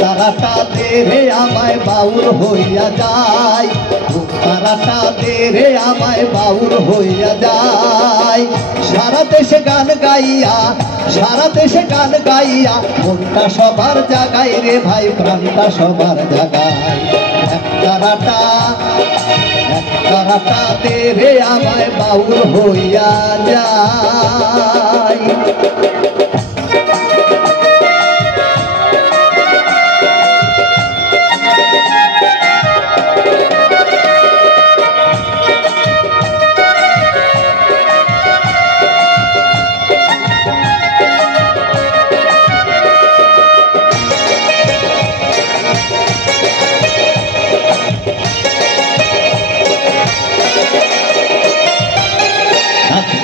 তারাটা দে রে আমায় বাউল হইয়া যায়, তারাটা দে রে আমায় বাউল হইয়া যায়। সারা দেশে গান গাইয়া, সারা দেশে গান গাইয়া, মনটা সবার জাগায় রে ভাই, প্রাণটা সবার জাগায়। তারাটা তারাটা দে রে আমায় বাউল হইয়া যায়।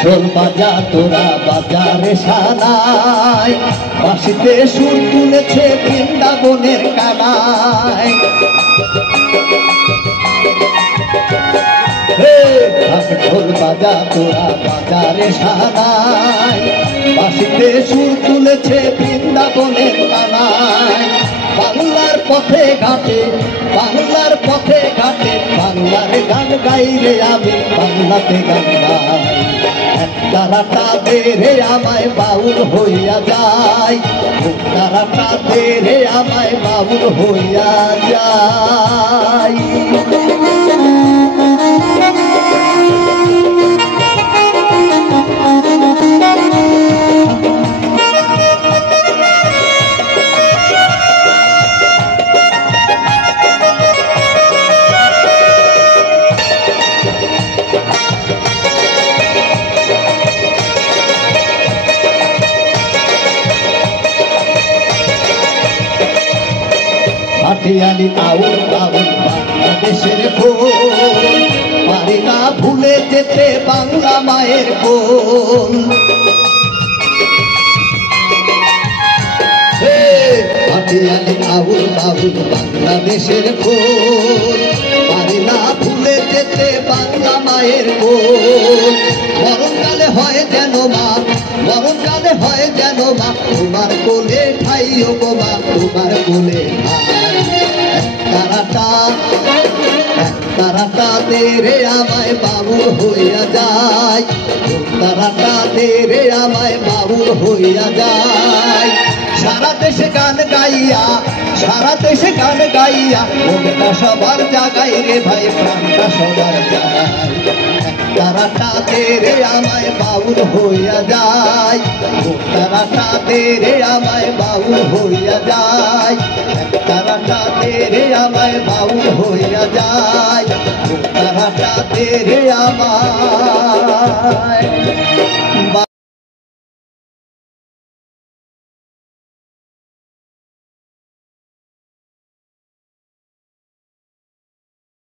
ঢোল বাজা তোরা বাজারে সানায়, বাঁশিতে সুর তুলেছে বৃন্দাবনের কানায়। ঢোল বাজা তোরা বাজারে সানায়, বাঁশিতে সুর তুলেছে বৃন্দাবনের কানায়। বাংলার পথে ঘাটে, বাংলার পথে ঘাটে, বাংলার গান গাই রে আমি, বাংলাতে গান গাই। তারাটা দে রে আমায় বাউল হইয়া যায়, তারাটা দে রে আমায় বাউল হইয়া যায়। ভাটিয়ালি আউল আউল বাংলাদেশের ফুল, পারি না ভুলে যেতে বাংলা মায়ের কোল। ভাটিয়ালি আউল আউল বাংলাদেশের ফুল, পারি না ভুলে যেতে বাংলা মায়ের কোল। মরণকালে হয় যেন মা, মরণকালে হয় যেন মা, তোমার কোলে ঠাই গো মা, তোমার কোলে ঠাই। তারাটা তারাটা দে রে আমায় বাউল হইয়া যায়, তারাটা দে রে আমায় বাউল হইয়া যায়। সারা দেশে গান গাইয়া, সারা দেশে গান গাইয়া, মনটা সবার জাগায় রে ভাই, প্রাণটা সবার জাগায়। তারাটা দে রে আমায় বাউল হইয়া যায়, তারাটা দে রে আমায় বাউল হইয়া যায়। তারাটা দে রে আমায় বাউল হইয়া যায়, তারাটা দে রে আমায়।